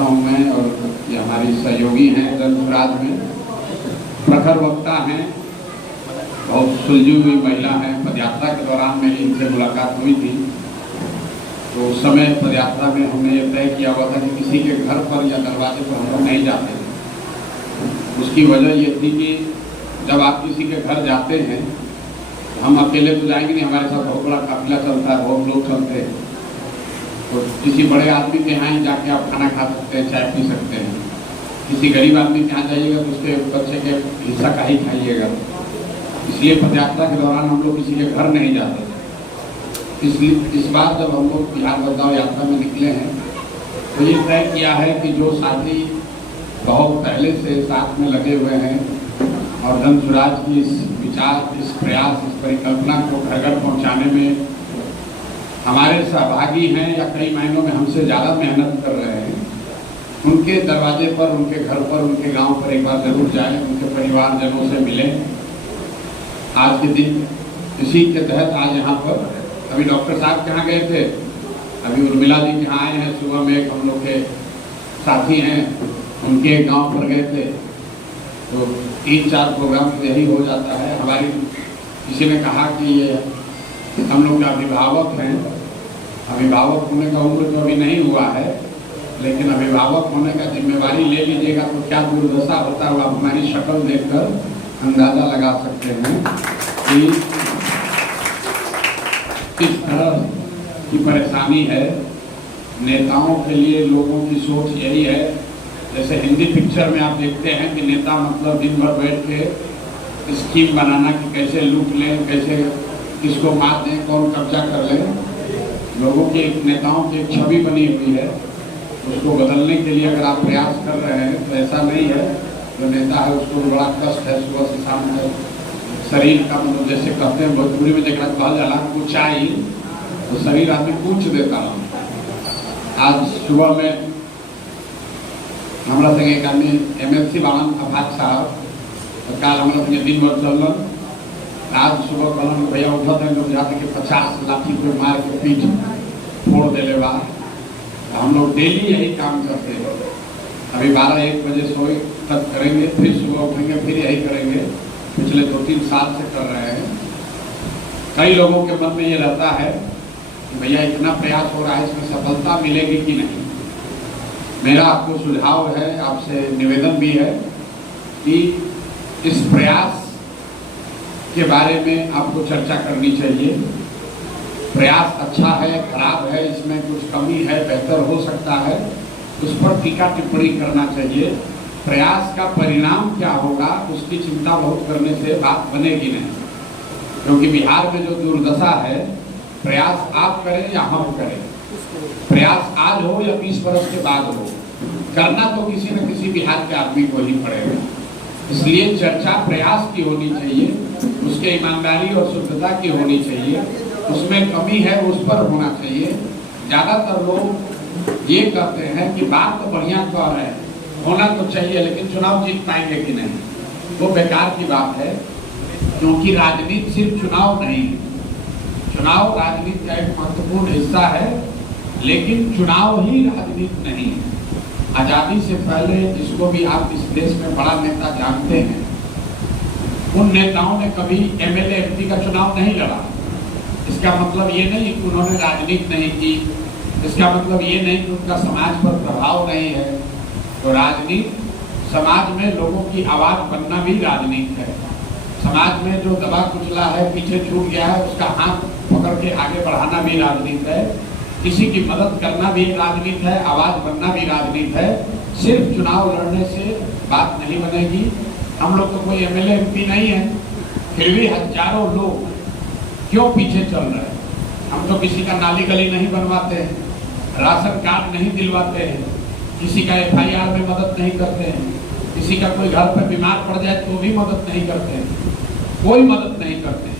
में और ये हमारी सहयोगी हैं धनसुराज में, प्रखर वक्ता हैं, बहुत सुलझी हुई महिला हैं। पदयात्रा के दौरान मेरी इनसे मुलाकात हुई थी, तो उस समय पदयात्रा में हमने ये तय किया हुआ था कि किसी के घर पर या दरवाजे पर हम लोग नहीं जाते थे। उसकी वजह ये थी कि जब आप किसी के घर जाते हैं, हम अकेले तो जाएंगे नहीं, हमारे साथ बहुत बड़ा काफिला चलता है, बहुत लोग चलते हैं। तो किसी बड़े आदमी के यहाँ ही जाके आप खाना खा सकते हैं, चाय पी सकते हैं। किसी गरीब आदमी के यहाँ जाइएगा तो उसके बच्चे के हिस्सा का ही खाइएगा। इसलिए पदयात्रा के दौरान हम लोग किसी के घर नहीं जाते थे। इसलिए इस बार जब हम लोग बिहार बदलाव यात्रा में निकले हैं तो ये तय किया है कि जो साथी बहुत पहले से साथ में लगे हुए हैं और धनसुराज की इस विचार, इस प्रयास, इस परिकल्पना को घर घर पहुँचाने में हमारे सहभागी हैं या कई महीनों में हमसे ज़्यादा मेहनत कर रहे हैं, उनके दरवाजे पर, उनके घर पर, उनके गांव पर एक बार जरूर जाएं, उनके परिवारजनों से मिलें। आज के दिन इसी के तहत आज यहाँ पर अभी डॉक्टर साहब के यहाँ गए थे, अभी उर्मिला जी के यहाँ आए हैं। सुबह में एक हम लोग के साथी हैं, उनके गाँव पर गए थे। तो 3-4 प्रोग्राम यही हो जाता है। हमारी किसी ने कहा कि ये हम लोग के अभिभावक हैं, अभिभावक होने का उम्र तो अभी नहीं हुआ है, लेकिन अभिभावक होने का जिम्मेवारी ले लीजिएगा तो क्या दुर्दशा होता है वो आप हमारी शक्ल देखकर अंदाजा लगा सकते हैं कि किस तरह की परेशानी है। नेताओं के लिए लोगों की सोच यही है, जैसे हिंदी पिक्चर में आप देखते हैं कि नेता मतलब दिन भर बैठ के स्कीम बनाना कि कैसे लूट लें, कैसे किसको मार दें, कौन कब्जा कर ले। लोगों की नेताओं की एक छवि बनी हुई है, उसको बदलने के लिए अगर आप प्रयास कर रहे हैं तो ऐसा नहीं है। जो नेता है उसको बड़ा कष्ट है, सुबह से शाम तक शरीर का मतलब जैसे कहते हैं भोजपुरी में देखना कहा जाला ऊंचाई, तो शरीर आदमी पूछ देता है। आज सुबह में हमारा संगे एक आदमी MLC बावन अफाज साहब कल हमारा संगे दिन भर चल, आज सुबह कहलन भैया उठा थे लोग जाते कि 50 लाठी को मार के पीठ फोड़ देले बा। हम लोग डेली यही काम करते हैं। अभी 12-1 बजे सोए तक करेंगे, फिर सुबह उठेंगे, फिर यही करेंगे। पिछले 2-3 साल से कर रहे हैं। कई लोगों के मन में ये रहता है कि भैया इतना प्रयास हो रहा है, इसमें सफलता मिलेगी कि नहीं। मेरा आपको सुझाव है, आपसे निवेदन भी है कि इस प्रयास के बारे में आपको चर्चा करनी चाहिए। प्रयास अच्छा है, खराब है, इसमें कुछ कमी है, बेहतर हो सकता है, उस पर टीका टिप्पणी करना चाहिए। प्रयास का परिणाम क्या होगा उसकी चिंता बहुत करने से बात बनेगी नहीं, क्योंकि बिहार में जो दुर्दशा है, प्रयास आप करें या हम करें, प्रयास आज हो या 20 वर्ष के बाद हो, करना तो किसी न किसी बिहार के आदमी को ही पड़ेगा। इसलिए चर्चा प्रयास की होनी चाहिए, उसके ईमानदारी और शुद्धता की होनी चाहिए, उसमें कमी है उस पर होना चाहिए। ज़्यादातर लोग ये कहते हैं कि बात तो बढ़िया कह रहे हैं, होना तो चाहिए, लेकिन चुनाव जीत पाएंगे कि नहीं, वो बेकार की बात है। क्योंकि राजनीति सिर्फ चुनाव नहीं है, चुनाव राजनीति का एक महत्वपूर्ण हिस्सा है, लेकिन चुनाव ही राजनीति नहीं है। आज़ादी से पहले जिसको भी आप इस देश में बड़ा नेता जानते हैं, उन नेताओं ने कभी MLA MP का चुनाव नहीं लड़ा। इसका मतलब ये नहीं कि उन्होंने राजनीति नहीं की, इसका मतलब ये नहीं कि उनका समाज पर प्रभाव नहीं है। तो राजनीति, समाज में लोगों की आवाज़ बनना भी राजनीति है। समाज में जो दबा कुचला है, पीछे छूट गया है, उसका हाथ पकड़ के आगे बढ़ाना भी राजनीति है। किसी की मदद करना भी राजनीति है, आवाज़ बनना भी राजनीति है। सिर्फ चुनाव लड़ने से बात नहीं बनेगी। हम लोग तो कोई MLA MP नहीं है, फिर भी हजारों लोग क्यों पीछे चल रहे हैं। हम तो किसी का नाली गली नहीं बनवाते हैं, राशन कार्ड नहीं दिलवाते हैं, किसी का FIR में मदद नहीं करते हैं, किसी का कोई घर पर बीमार पड़ जाए तो भी मदद नहीं करते हैं, कोई मदद नहीं करते हैं।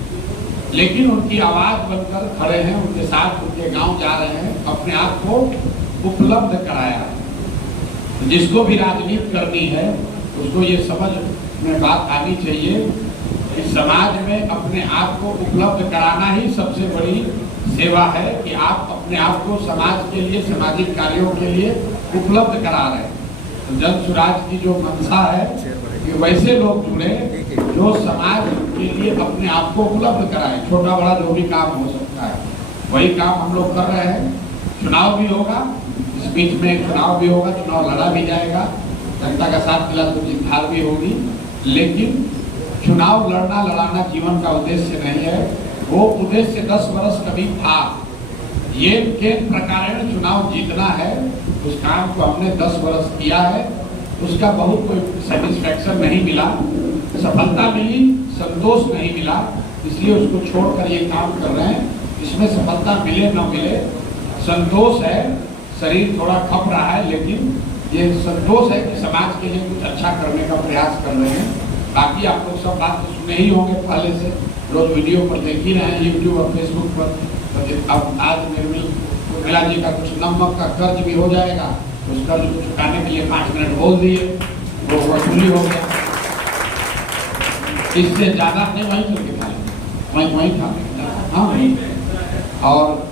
लेकिन उनकी आवाज़ बनकर खड़े हैं, उनके साथ उनके गांव जा रहे हैं, अपने आप को उपलब्ध कराया। तो जिसको भी राजनीति करनी है उसको ये समझ में बात आनी चाहिए कि कि समाज में अपने आप को उपलब्ध कराना ही सबसे बड़ी सेवा है कि आप अपने आप को समाज के लिए, सामाजिक कार्यों के लिए उपलब्ध करा रहे हैं। तो जन सुराज की जो मंशा है कि वैसे लोग जुड़े जो समाज के लिए अपने आप को उपलब्ध कराएं। छोटा बड़ा जो भी काम हो सकता है वही काम हम लोग कर रहे हैं। चुनाव भी होगा, इस बीच में चुनाव भी होगा, चुनाव लड़ा भी जाएगा, जनता का साथ मिला तो जीत हार भी होगी। लेकिन चुनाव लड़ना लड़ाना जीवन का उद्देश्य नहीं है। वो उद्देश्य 10 वर्ष कभी था, ये के प्रकार चुनाव जीतना है। उस काम को हमने 10 वर्ष किया है, उसका बहुत कोई सेटिस्फैक्शन नहीं मिला, सफलता मिली, संतोष नहीं मिला, इसलिए उसको छोड़कर ये काम कर रहे हैं। इसमें सफलता मिले न मिले, संतोष है, शरीर थोड़ा खप रहा है, लेकिन ये संतोष है कि समाज के लिए कुछ अच्छा करने का प्रयास कर रहे हैं। बाकी आप लोग सब बात तो सुने ही होंगे पहले से, रोज वीडियो पर देख ही रहे हैं, यूट्यूब और फेसबुक पर। तो अब आज निर्मला जी का कुछ नमक का कर्ज भी हो जाएगा, उस कर्ज को चुकाने के लिए 5 मिनट बोल दिए, वो वसूली हो गया। इससे ज्यादा नहीं वहीं करके खाए, वहीं खा हाँ। और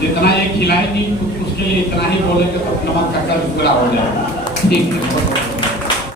जितना ये खिलाएगी उसके लिए इतना ही बोलेंगे तो नमक का कर्ज पूरा हो जाएगा। ठीक है।